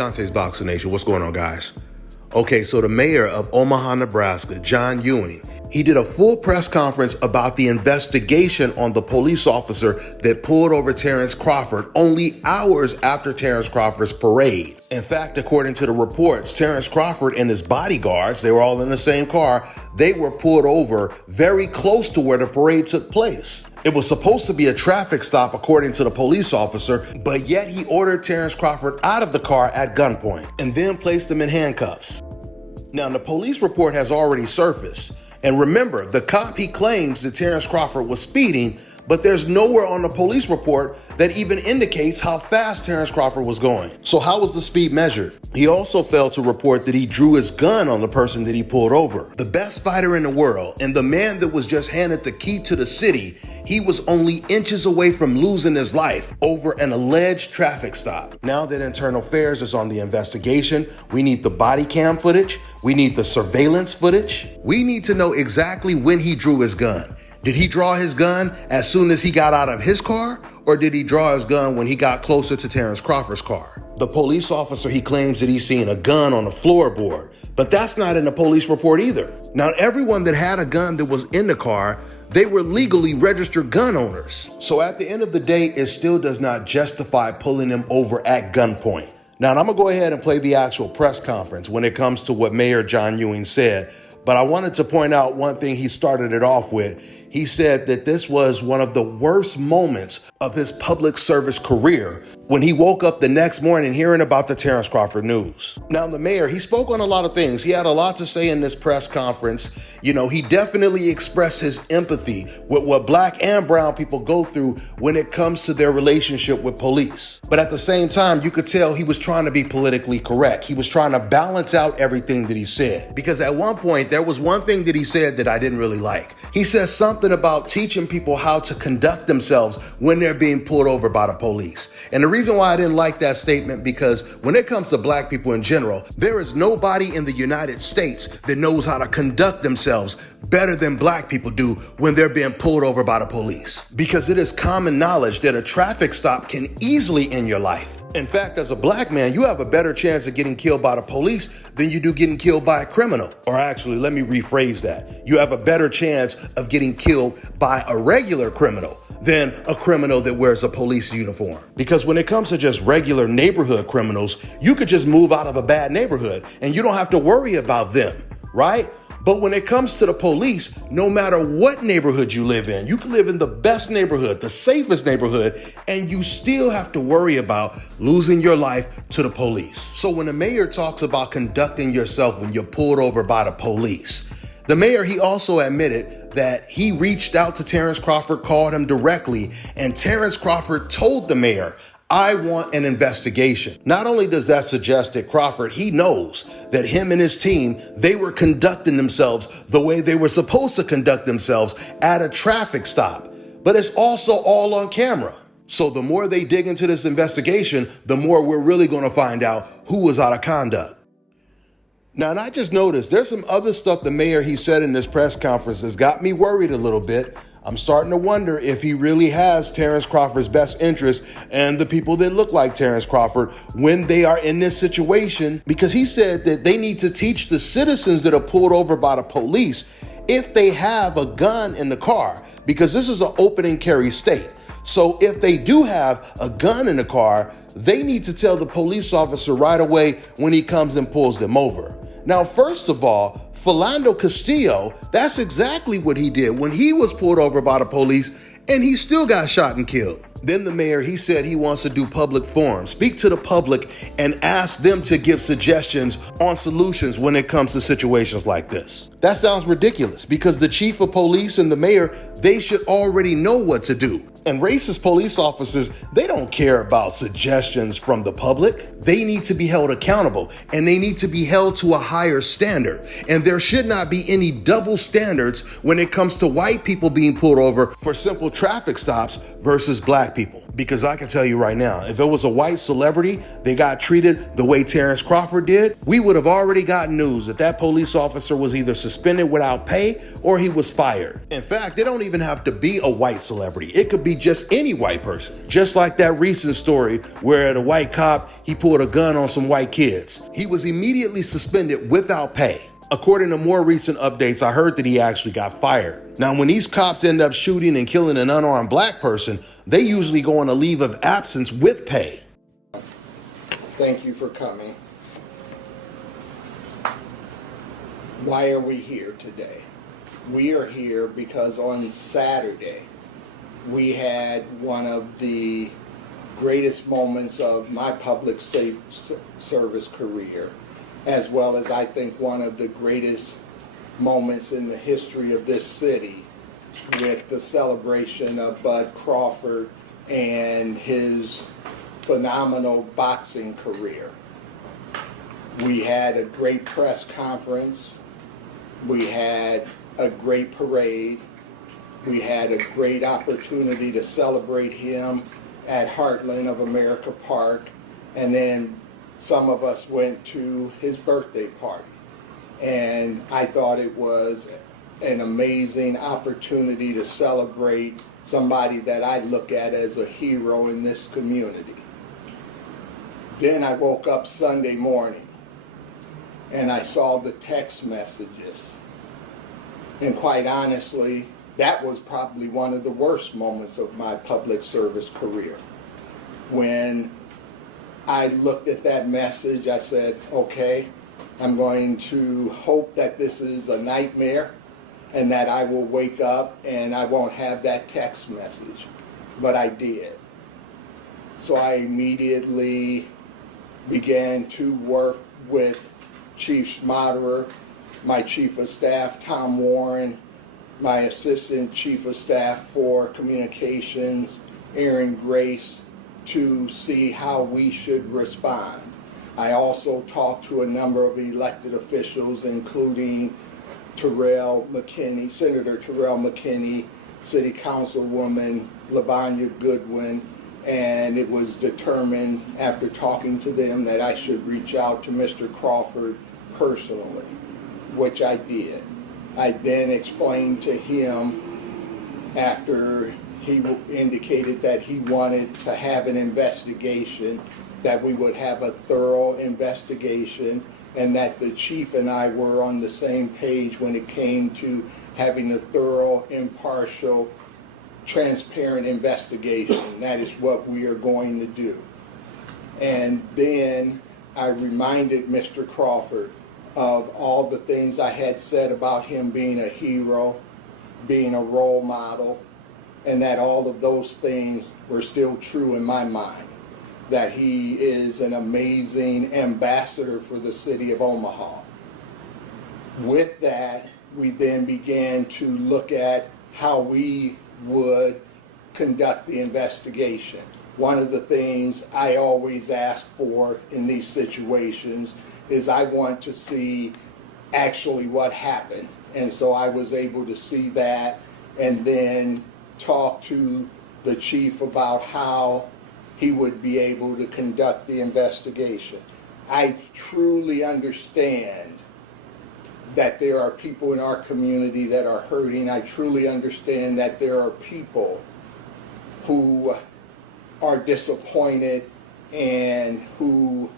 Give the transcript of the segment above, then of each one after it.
Dante's Boxing Nation. What's going on, guys? Okay, so the mayor of Omaha, Nebraska, John Ewing, he did a full press conference about the investigation on the police officer that pulled over Terrence Crawford only hours after Terrence Crawford's parade. In fact, according to the reports, Terrence Crawford and his bodyguards, they were all in the same car, they were pulled over very close to where the parade took place. It was supposed to be a traffic stop according to the police officer, but yet he ordered Terrence Crawford out of the car at gunpoint and then placed him in handcuffs. Now, the police report has already surfaced. And remember, the cop, he claims that Terrence Crawford was speeding, but there's nowhere on the police report that even indicates how fast Terrence Crawford was going. So how was the speed measured? He also failed to report that he drew his gun on the person that he pulled over. The best fighter in the world and the man that was just handed the key to the city, he was only inches away from losing his life over an alleged traffic stop. Now that Internal Affairs is on the investigation, we need the body cam footage. We need the surveillance footage. We need to know exactly when he drew his gun. Did he draw his gun as soon as he got out of his car? Or did he draw his gun when he got closer to Terrence Crawford's car? The police officer, he claims that he's seen a gun on the floorboard, but that's not in the police report either. Now, everyone that had a gun that was in the car, they were legally registered gun owners. So at the end of the day, it still does not justify pulling him over at gunpoint. Now, I'm gonna go ahead and play the actual press conference when it comes to what Mayor John Ewing said, but I wanted to point out one thing he started it off with. He said that this was one of the worst moments of his public service career when he woke up the next morning hearing about the Terrence Crawford news. Now, the mayor, he spoke on a lot of things. He had a lot to say in this press conference. You know, he definitely expressed his empathy with what black and brown people go through when it comes to their relationship with police. But at the same time, you could tell he was trying to be politically correct. He was trying to balance out everything that he said. Because at one point, there was one thing that he said that I didn't really like. He says something about teaching people how to conduct themselves when they're being pulled over by the police. And the reason why I didn't like that statement, because when it comes to black people in general, there is nobody in the United States that knows how to conduct themselves better than black people do when they're being pulled over by the police. Because it is common knowledge that a traffic stop can easily end your life. In fact, as a black man, you have a better chance of getting killed by the police than you do getting killed by a criminal. Or actually, let me rephrase that. You have a better chance of getting killed by a regular criminal than a criminal that wears a police uniform. Because when it comes to just regular neighborhood criminals, you could just move out of a bad neighborhood and you don't have to worry about them, right? But when it comes to the police, no matter what neighborhood you live in, you can live in the best neighborhood, the safest neighborhood, and you still have to worry about losing your life to the police. So when the mayor talks about conducting yourself when you're pulled over by the police, the mayor, he also admitted that he reached out to Terrence Crawford, called him directly, and Terrence Crawford told the mayor, "I want an investigation." Not only does that suggest that Crawford, he knows that him and his team, they were conducting themselves the way they were supposed to conduct themselves at a traffic stop, but it's also all on camera. So the more they dig into this investigation, the more we're really going to find out who was out of conduct. Now, and I just noticed there's some other stuff the mayor, he said in this press conference that's got me worried a little bit. I'm starting to wonder if he really has Terrence Crawford's best interest and the people that look like Terrence Crawford when they are in this situation, because he said that they need to teach the citizens that are pulled over by the police if they have a gun in the car, because this is an open and carry state. So if they do have a gun in the car, they need to tell the police officer right away when he comes and pulls them over. Now, first of all, Philando Castillo, that's exactly what he did when he was pulled over by the police, and he still got shot and killed. Then the mayor, he said he wants to do public forums, speak to the public and ask them to give suggestions on solutions when it comes to situations like this. That sounds ridiculous because the chief of police and the mayor, they should already know what to do. And racist police officers, they don't care about suggestions from the public. They need to be held accountable and they need to be held to a higher standard. And there should not be any double standards when it comes to white people being pulled over for simple traffic stops versus black people. Because I can tell you right now, if it was a white celebrity that got treated the way Terrence Crawford did, we would have already gotten news that that police officer was either suspended without pay or he was fired. In fact, they don't even have to be a white celebrity. It could be just any white person. Just like that recent story where the white cop, he pulled a gun on some white kids. He was immediately suspended without pay. According to more recent updates, I heard that he actually got fired. Now, when these cops end up shooting and killing an unarmed black person, they usually go on a leave of absence with pay. Thank you for coming. Why are we here today? We are here because on Saturday, we had one of the greatest moments of my public service career, as well as I think one of the greatest moments in the history of this city, with the celebration of Bud Crawford and his phenomenal boxing career. We had a great press conference. We had a great parade. We had a great opportunity to celebrate him at Heartland of America Park. And then some of us went to his birthday party. And I thought it was an amazing opportunity to celebrate somebody that I look at as a hero in this community. Then I woke up Sunday morning and I saw the text messages. And quite honestly, that was probably one of the worst moments of my public service career. When I looked at that message, I said, okay, I'm going to hope that this is a nightmare and that I will wake up and I won't have that text message. But I did. So I immediately began to work with Chief Schmaderer, my Chief of Staff, Tom Warren, my Assistant Chief of Staff for Communications, Aaron Grace, to see how we should respond. I also talked to a number of elected officials, including Terrell McKinney, Senator Terrell McKinney, City Councilwoman LaVanya Goodwin, and it was determined after talking to them that I should reach out to Mr. Crawford personally, which I did. I then explained to him, after he indicated that he wanted to have an investigation, that we would have a thorough investigation, and that the chief and I were on the same page when it came to having a thorough, impartial, transparent investigation. That is what we are going to do. And then I reminded Mr. Crawford of all the things I had said about him being a hero, being a role model, and that all of those things were still true in my mind. That he is an amazing ambassador for the city of Omaha. With that, we then began to look at how we would conduct the investigation. One of the things I always ask for in these situations is I want to see actually what happened. And so I was able to see that and then talk to the chief about how he would be able to conduct the investigation. I truly understand that there are people in our community that are hurting. I truly understand that there are people who are disappointed and who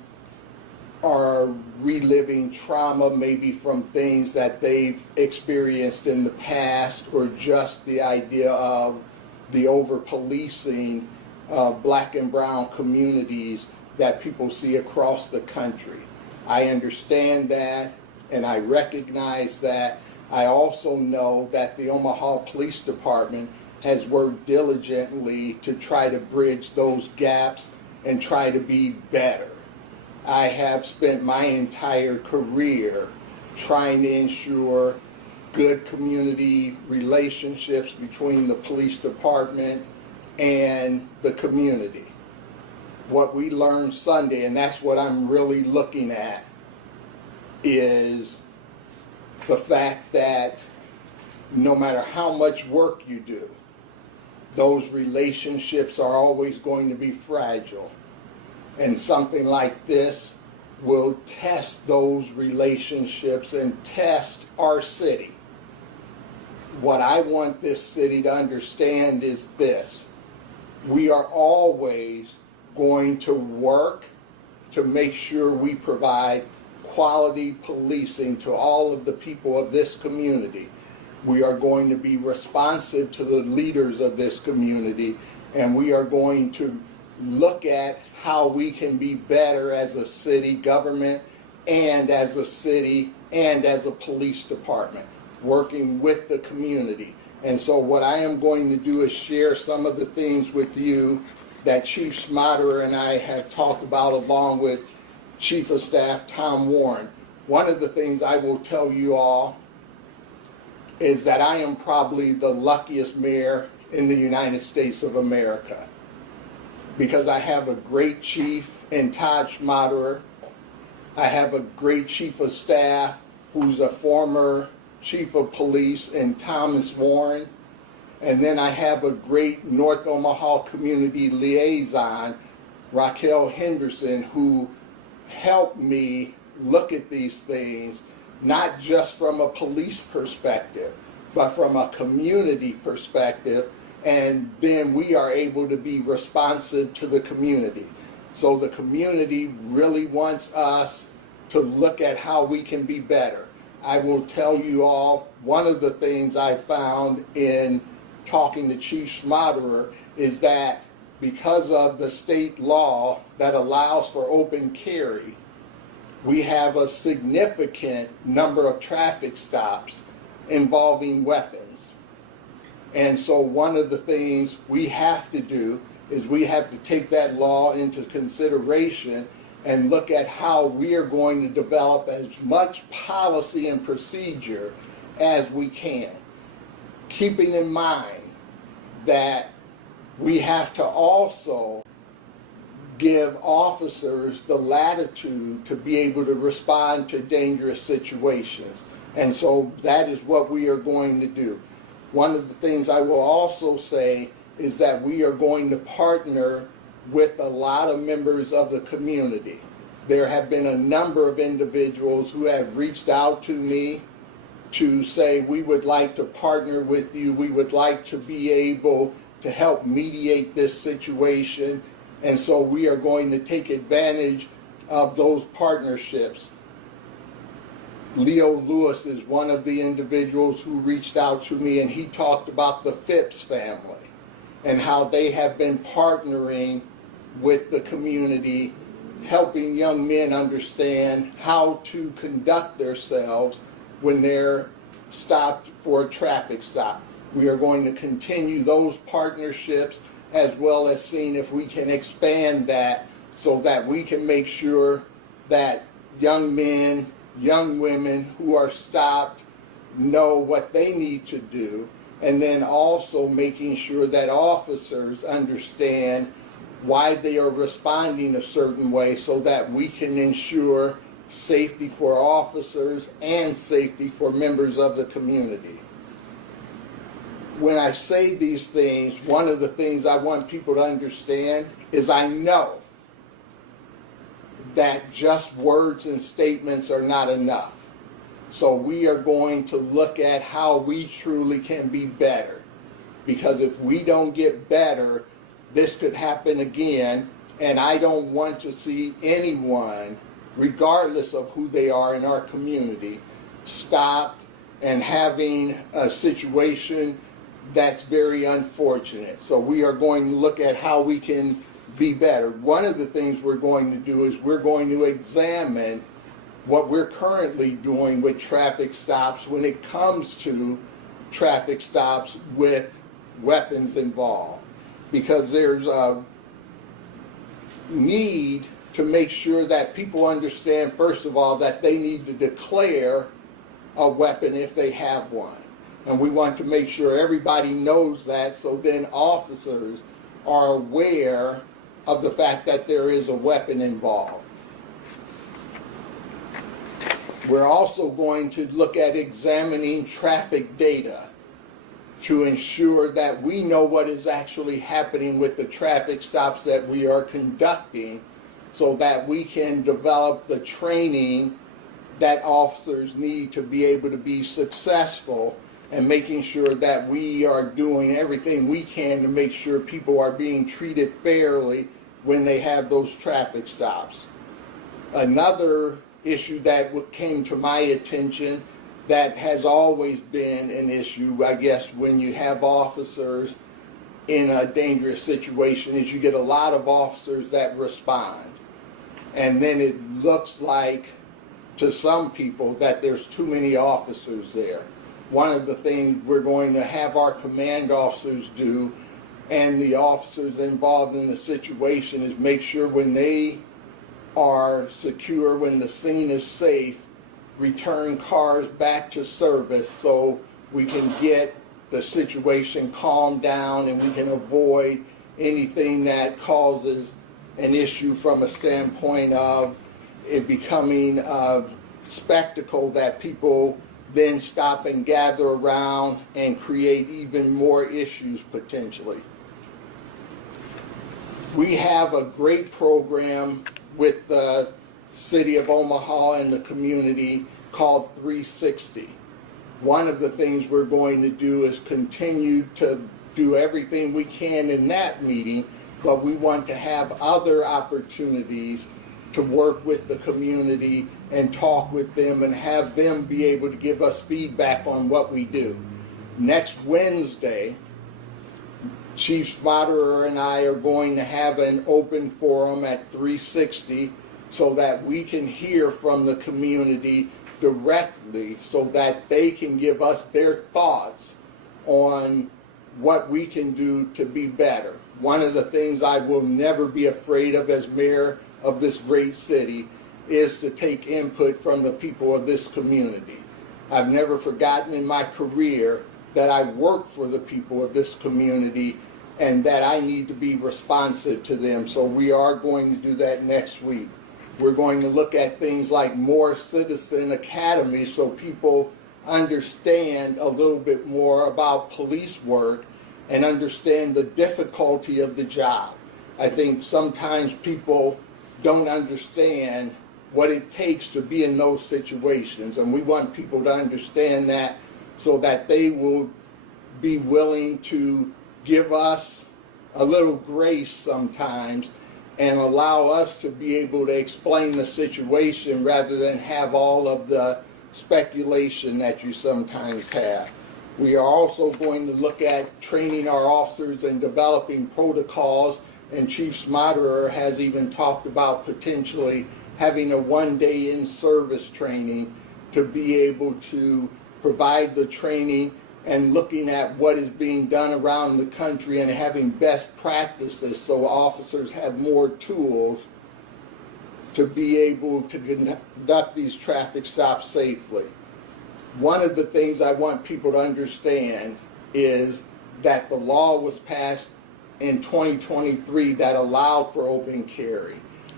are reliving trauma, maybe from things that they've experienced in the past, or just the idea of the over-policing of black and brown communities that people see across the country. I understand that, and I recognize that. I also know that the Omaha Police Department has worked diligently to try to bridge those gaps and try to be better. I have spent my entire career trying to ensure good community relationships between the police department and the community. What we learned Sunday, and that's what I'm really looking at, is the fact that no matter how much work you do, those relationships are always going to be fragile. And something like this will test those relationships and test our city. What I want this city to understand is this: we are always going to work to make sure we provide quality policing to all of the people of this community. We are going to be responsive to the leaders of this community, and we are going to look at how we can be better as a city government and as a city and as a police department, working with the community. And so what I am going to do is share some of the things with you that Chief Schmaderer and I have talked about, along with Chief of Staff Tom Warren. One of the things I will tell you all is that I am probably the luckiest mayor in the United States of America, because I have a great chief in Todd Schmaderer. I have a great chief of staff who's a former chief of police in Thomas Warren. And then I have a great North Omaha community liaison, Raquel Henderson, who helped me look at these things, not just from a police perspective, but from a community perspective. And then we are able to be responsive to the community. So the community really wants us to look at how we can be better. I will tell you all, one of the things I found in talking to Chief Schmaderer is that because of the state law that allows for open carry, we have a significant number of traffic stops involving weapons. And so one of the things we have to do is we have to take that law into consideration and look at how we are going to develop as much policy and procedure as we can, keeping in mind that we have to also give officers the latitude to be able to respond to dangerous situations. And so that is what we are going to do. One of the things I will also say is that we are going to partner with a lot of members of the community. There have been a number of individuals who have reached out to me to say, we would like to partner with you, we would like to be able to help mediate this situation. And so we are going to take advantage of those partnerships. Leo Lewis is one of the individuals who reached out to me, and he talked about the Phipps family and how they have been partnering with the community, helping young men understand how to conduct themselves when they're stopped for a traffic stop. We are going to continue those partnerships, as well as seeing if we can expand that so that we can make sure that young men, young women who are stopped know what they need to do, and then also making sure that officers understand why they are responding a certain way so that we can ensure safety for officers and safety for members of the community. When I say these things, one of the things I want people to understand is I know that just words and statements are not enough. So we are going to look at how we truly can be better. Because if we don't get better, this could happen again, and I don't want to see anyone, regardless of who they are in our community, stopped and having a situation that's very unfortunate. So we are going to look at how we can be better. One of the things we're going to do is we're going to examine what we're currently doing with traffic stops when it comes to traffic stops with weapons involved. Because there's a need to make sure that people understand, first of all, that they need to declare a weapon if they have one. And we want to make sure everybody knows that, so then officers are aware of the fact that there is a weapon involved. We're also going to look at examining traffic data to ensure that we know what is actually happening with the traffic stops that we are conducting, so that we can develop the training that officers need to be able to be successful, and making sure that we are doing everything we can to make sure people are being treated fairly when they have those traffic stops. Another issue that came to my attention that has always been an issue, I guess, when you have officers in a dangerous situation, is you get a lot of officers that respond. And then it looks like, to some people, that there's too many officers there. One of the things we're going to have our command officers do, and the officers involved in the situation, is make sure when they are secure, when the scene is safe, return cars back to service so we can get the situation calmed down and we can avoid anything that causes an issue from a standpoint of it becoming a spectacle that people then stop and gather around and create even more issues potentially. We have a great program with the City of Omaha and the community called 360. One of the things we're going to do is continue to do everything we can in that meeting, but we want to have other opportunities to work with the community and talk with them and have them be able to give us feedback on what we do. Next Wednesday, Chief Schmaderer and I are going to have an open forum at 360 so that we can hear from the community directly, so that they can give us their thoughts on what we can do to be better. One of the things I will never be afraid of as mayor of this great city is to take input from the people of this community. I've never forgotten in my career that I work for the people of this community and that I need to be responsive to them. So we are going to do that next week. We're going to look at things like more citizen academies so people understand a little bit more about police work and understand the difficulty of the job. I think sometimes people don't understand what it takes to be in those situations, and we want people to understand that so that they will be willing to give us a little grace sometimes and allow us to be able to explain the situation rather than have all of the speculation that you sometimes have. We are also going to look at training our officers and developing protocols, and Chief Schmaderer has even talked about potentially having a one-day in-service training to be able to provide the training and looking at what is being done around the country and having best practices so officers have more tools to be able to conduct these traffic stops safely. One of the things I want people to understand is that the law was passed in 2023 that allowed for open carry,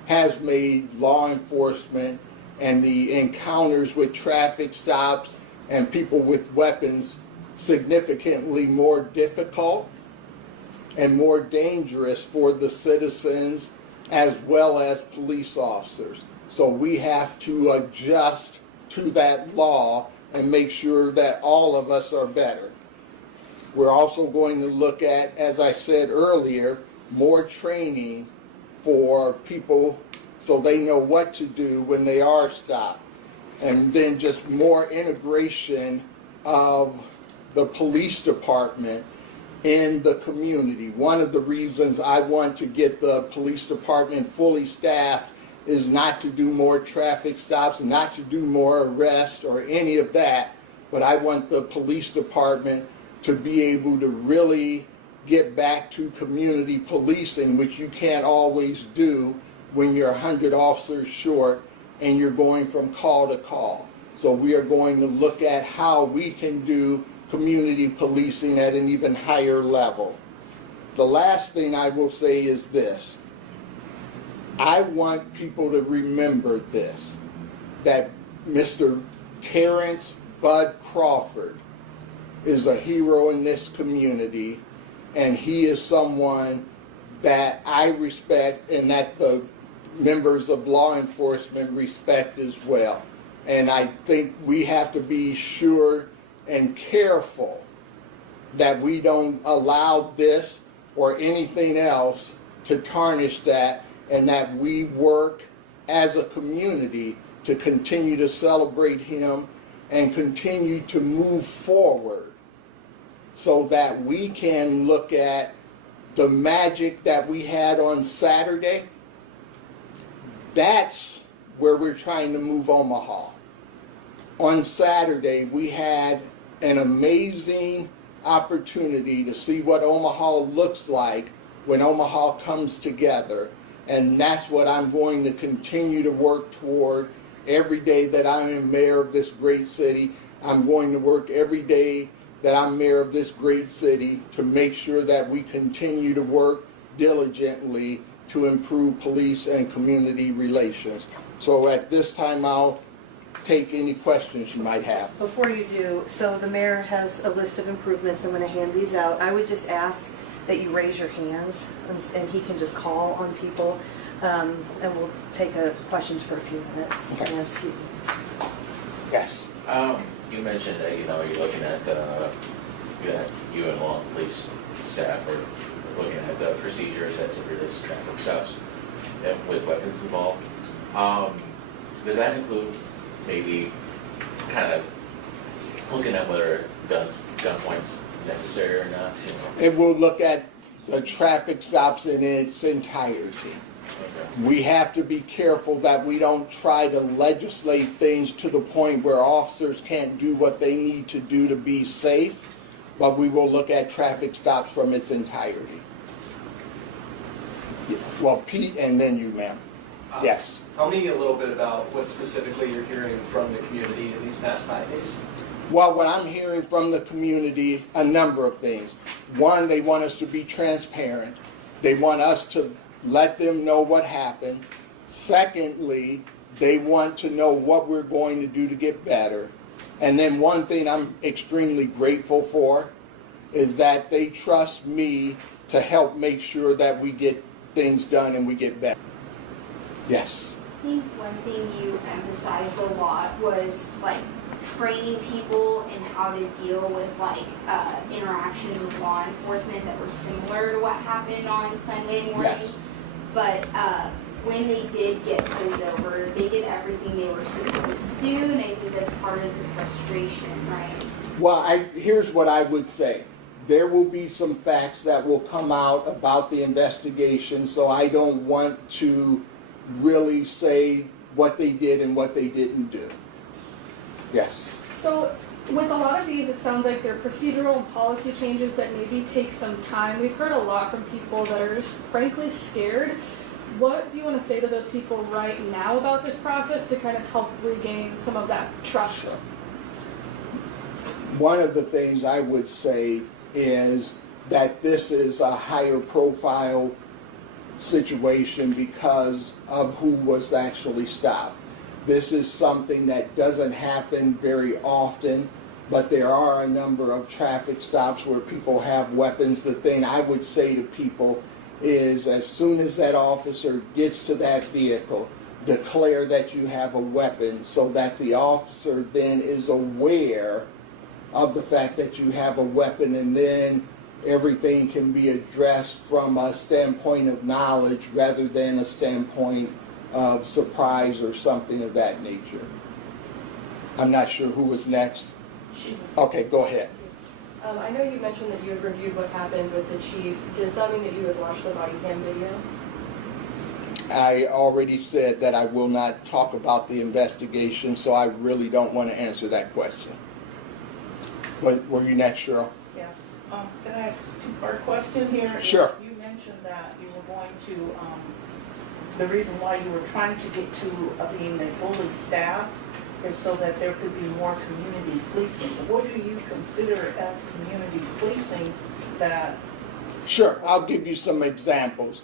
has made law enforcement and the encounters with traffic stops and people with weapons significantly more difficult and more dangerous for the citizens as well as police officers. So we have to adjust to that law and make sure that all of us are better. We're also going to look at, as I said earlier, more training for people so they know what to do when they are stopped. And then just more integration of the police department in the community. One of the reasons I want to get the police department fully staffed is not to do more traffic stops, not to do more arrests or any of that, but I want the police department to be able to really get back to community policing, which you can't always do when you're 100 officers short and you're going from call to call. So we are going to look at how we can do community policing at an even higher level. The last thing I will say is this. I want people to remember this, that Mr. Terrence Bud Crawford is a hero in this community, and he is someone that I respect and that the members of law enforcement respect as well. And I think we have to be sure and careful that we don't allow this or anything else to tarnish that, and that we work as a community to continue to celebrate him and continue to move forward so that we can look at the magic that we had on Saturday. That's where we're trying to move Omaha. On Saturday, we had an amazing opportunity to see what Omaha looks like when Omaha comes together. And that's what I'm going to continue to work toward every day that I am mayor of this great city. I'm going to work every day that I'm mayor of this great city to make sure that we continue to work diligently to improve police and community relations. So at this time, I'll take any questions you might have. Before you do, so the mayor has a list of improvements. I'm going to hand these out. I would just ask that you raise your hands, and he can just call on people, and we'll take questions for a few minutes. Okay. Excuse me. Yes. You mentioned that, you're looking at, you and law and police staff are looking at procedures as it relates to traffic stops with weapons involved. Does that include maybe kind of looking at whether gunpoint's necessary or not? And we'll look at the traffic stops in its entirety. Okay. We have to be careful that we don't try to legislate things to the point where officers can't do what they need to do to be safe, but we will look at traffic stops from its entirety. Well, Pete, and then you, ma'am. Yes. Tell me a little bit about what specifically you're hearing from the community in these past 5 days. Well, what I'm hearing from the community, a number of things. One, they want us to be transparent. They want us to let them know what happened. Secondly, they want to know what we're going to do to get better. And then one thing I'm extremely grateful for is that they trust me to help make sure that we get things done and we get better. Yes. I think one thing you emphasized a lot was like training people in how to deal with interactions with law enforcement that were similar to what happened on Sunday morning. Yes. But when they did get pulled over, they did everything they were supposed to do, and I think that's part of the frustration, right? Well, here's what I would say. There will be some facts that will come out about the investigation, so I don't want to really say what they did and what they didn't do. Yes. So with a lot of these, it sounds like they're procedural and policy changes that maybe take some time. We've heard a lot from people that are just frankly scared. What do you want to say to those people right now about this process to kind of help regain some of that trust? Sure. One of the things I would say is that this is a higher profile situation because of who was actually stopped. This is something that doesn't happen very often, but there are a number of traffic stops where people have weapons. The thing I would say to people is as soon as that officer gets to that vehicle, declare that you have a weapon so that the officer then is aware of the fact that you have a weapon, and then everything can be addressed from a standpoint of knowledge rather than a standpoint of surprise or something of that nature. I'm not sure who was next. Okay, go ahead. I know you mentioned that you had reviewed what happened with the chief. Does that mean that you had watched the body cam video? I already said that I will not talk about the investigation, so I really don't want to answer that question. Were you next, Cheryl? Yes. Can I have a two-part question here? Sure. You mentioned that you were going to, the reason why you were trying to get to being a fully staffed is so that there could be more community policing. What do you consider as community policing that? Sure, I'll give you some examples.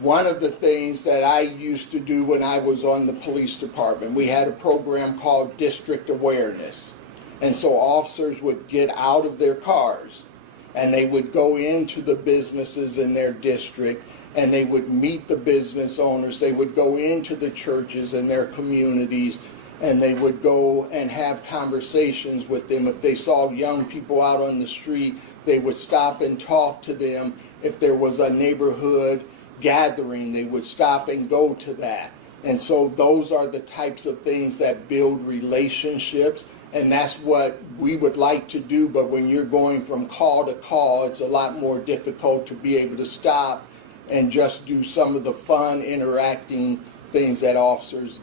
One of the things that I used to do when I was on the police department, we had a program called District Awareness. And so officers would get out of their cars and they would go into the businesses in their district and they would meet the business owners. They would go into the churches in their communities and they would go and have conversations with them. If they saw young people out on the street, they would stop and talk to them. If there was a neighborhood gathering, they would stop and go to that. And so those are the types of things that build relationships, and that's what we would like to do. But when you're going from call to call, it's a lot more difficult to be able to stop and just do some of the fun interacting things that officers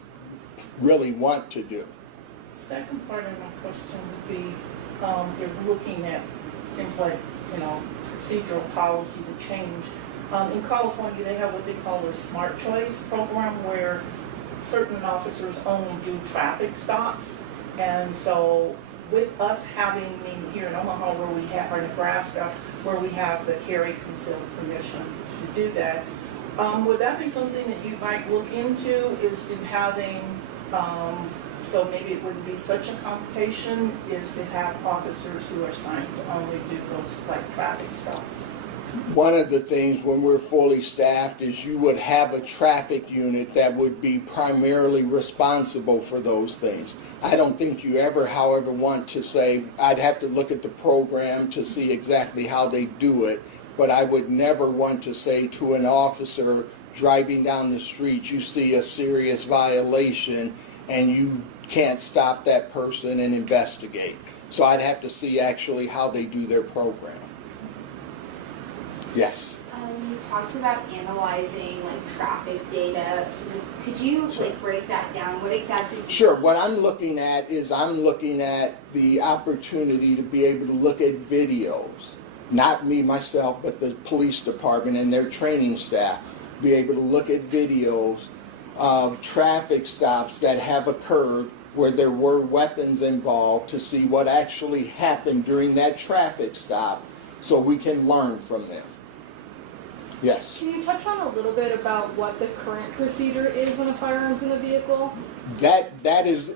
really want to do. Second part of my question would be, you're looking at, seems like, procedural policy to change. In California, they have what they call a smart choice program where certain officers only do traffic stops. And so with us having here in Omaha where we have, or Nebraska, where we have the carry concealed permission to do that, would that be something that you might look into, is to having, so maybe it wouldn't be such a complication, is to have officers who are assigned to only do those like traffic stops? One of the things when we're fully staffed is you would have a traffic unit that would be primarily responsible for those things. I don't think you ever, however, want to say, I'd have to look at the program to see exactly how they do it, but I would never want to say to an officer driving down the street, you see a serious violation and you can't stop that person and investigate. So I'd have to see actually how they do their program. Yes. You talked about analyzing traffic data. Could you break that down? What exactly? Sure. What I'm looking at is I'm looking at the opportunity to be able to look at videos. Not me myself, but the police department and their training staff be able to look at videos of traffic stops that have occurred where there were weapons involved to see what actually happened during that traffic stop so we can learn from them. Yes. Can you touch on a little bit about what the current procedure is when a firearm's in a vehicle? That is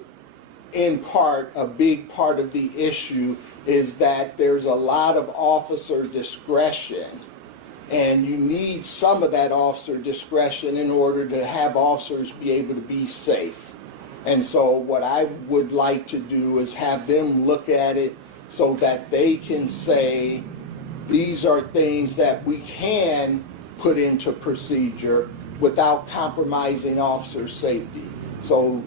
in part, a big part of the issue is that there's a lot of officer discretion, and you need some of that officer discretion in order to have officers be able to be safe. And so what I would like to do is have them look at it so that they can say, these are things that we can put into procedure without compromising officer safety. So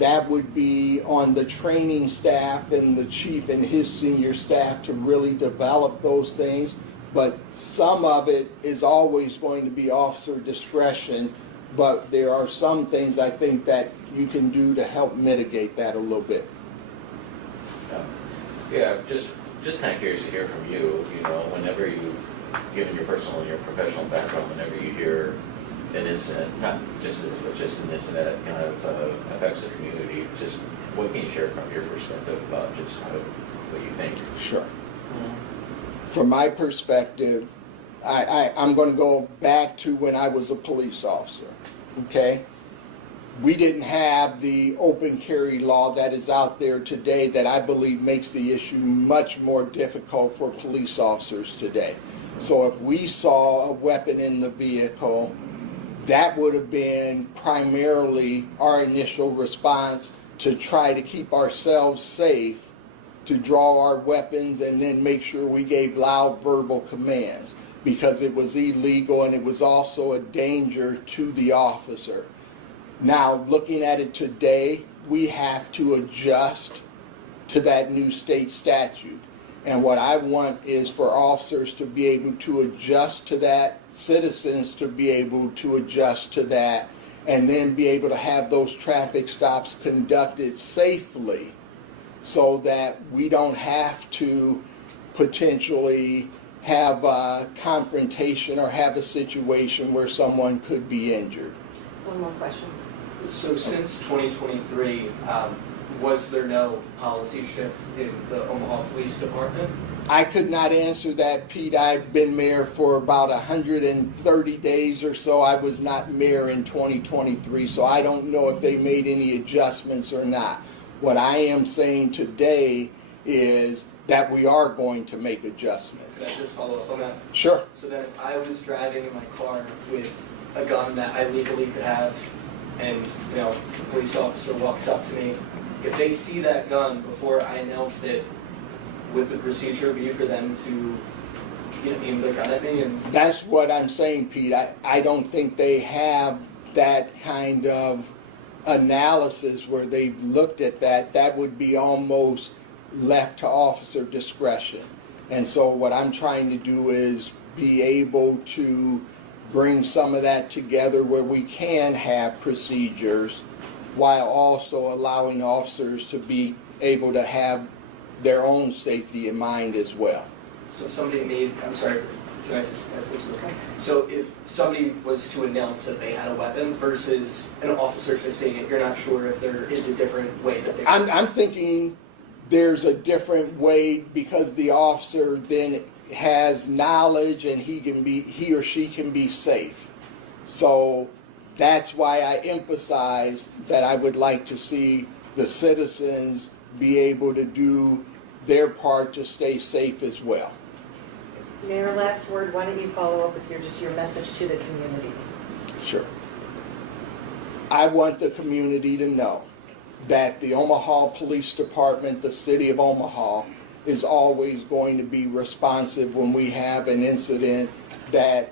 that would be on the training staff and the chief and his senior staff to really develop those things. But some of it is always going to be officer discretion, but there are some things I think that you can do to help mitigate that a little bit. Yeah, just kind of curious to hear from you, whenever you, given your personal and your professional background, whenever you hear an incident, not just this, but just an incident that kind of affects the community, just what can you share from your perspective about just what you think? Sure. From my perspective, I'm going to go back to when I was a police officer, okay? We didn't have the open carry law that is out there today that I believe makes the issue much more difficult for police officers today. So if we saw a weapon in the vehicle, that would have been primarily our initial response to try to keep ourselves safe, to draw our weapons and then make sure we gave loud verbal commands, because it was illegal and it was also a danger to the officer. Now, looking at it today, we have to adjust to that new state statute. And what I want is for officers to be able to adjust to that, citizens to be able to adjust to that, and then be able to have those traffic stops conducted safely so that we don't have to potentially have a confrontation or have a situation where someone could be injured. One more question. So since 2023, was there no policy shift in the Omaha Police Department? I could not answer that, Pete. I've been mayor for about 130 days or so. I was not mayor in 2023, so I don't know if they made any adjustments or not. What I am saying today is that we are going to make adjustments. Can I just follow up on that? Sure. So then if I was driving in my car with a gun that I legally could have, and a police officer walks up to me, if they see that gun before I announced it, would the procedure be for them to aim their gun at me? And That's what I'm saying, Pete. I don't think they have that kind of analysis where they've looked at that. That would be almost left to officer discretion. And so what I'm trying to do is be able to bring some of that together where we can have procedures while also allowing officers to be able to have their own safety in mind as well. so I'm sorry, can I just ask this real quick? So if somebody was to announce that they had a weapon versus an officer just saying it, you're not sure if there is a different way that they I'm thinking there's a different way because the officer then has knowledge and he or she can be safe. So that's why I emphasize that I would like to see the citizens be able to do their part to stay safe as well. Mayor, last word, why don't you follow up with your message to the community? Sure. I want the community to know that the Omaha Police Department, the City of Omaha, is always going to be responsive when we have an incident that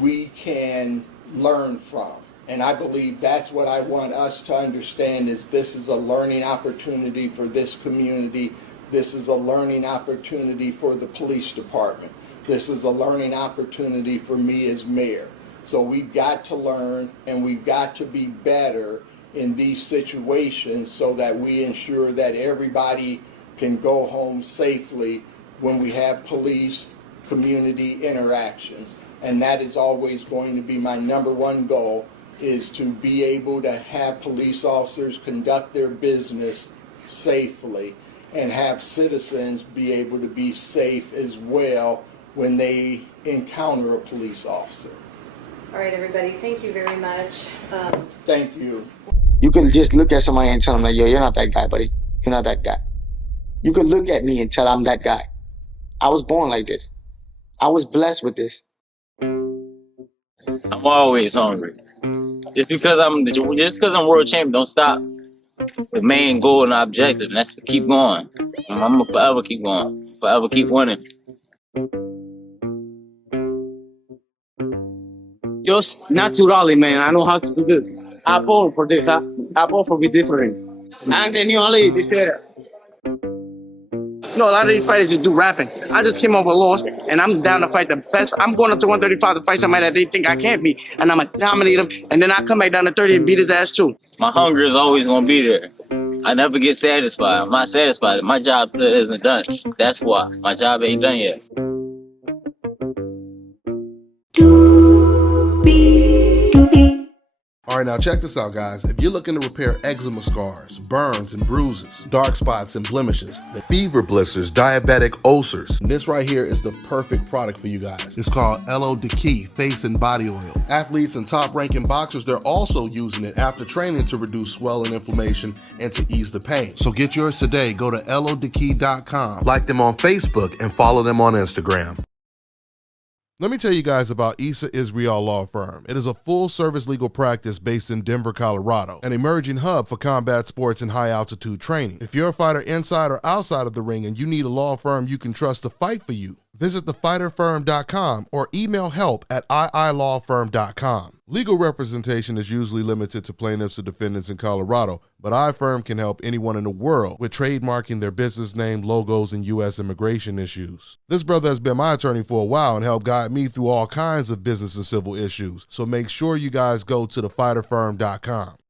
we can learn from. And I believe that's what I want us to understand is this is a learning opportunity for this community. This is a learning opportunity for the police department. This is a learning opportunity for me as mayor. So we've got to learn and we've got to be better in these situations so that we ensure that everybody can go home safely when we have police community interactions. And that is always going to be my number one goal, is to be able to have police officers conduct their business safely and have citizens be able to be safe as well when they encounter a police officer. All right, everybody, thank you very much. Thank you. You can just look at somebody and tell them, like, yo, you're not that guy, buddy. You're not that guy. You can look at me and tell I'm that guy. I was born like this. I was blessed with this. I'm always hungry. Just because I'm world champion, don't stop. The main goal and objective, and that's to keep going. I'm gonna forever keep going, forever keep winning. Just naturally, man. I know how to do this. I born for this. I born for be different. And then you only this area. No, a lot of these fighters just do rapping. I just came off a loss, and I'm down to fight the best. I'm going up to 135 to fight somebody that they think I can't beat, and I'm gonna dominate him. And then I come back down to 30 and beat his ass too. My hunger is always gonna be there. I never get satisfied. I'm not satisfied. My job still isn't done. That's why my job ain't done yet. All right, now check this out, guys. If you're looking to repair eczema scars, burns and bruises, dark spots and blemishes, the fever blisters, diabetic ulcers, this right here is the perfect product for you guys. It's called Elo Deki Face and Body Oil. Athletes and top-ranking boxers, they're also using it after training to reduce swelling, inflammation, and to ease the pain. So get yours today. Go to elodeki.com, like them on Facebook, and follow them on Instagram. Let me tell you guys about Issa Israel Law Firm. It is a full-service legal practice based in Denver, Colorado, an emerging hub for combat sports and high-altitude training. If you're a fighter inside or outside of the ring and you need a law firm you can trust to fight for you, visit thefighterfirm.com or email help@iilawfirm.com. Legal representation is usually limited to plaintiffs or defendants in Colorado, but iFirm can help anyone in the world with trademarking their business name, logos, and U.S. immigration issues. This brother has been my attorney for a while and helped guide me through all kinds of business and civil issues, so make sure you guys go to thefighterfirm.com.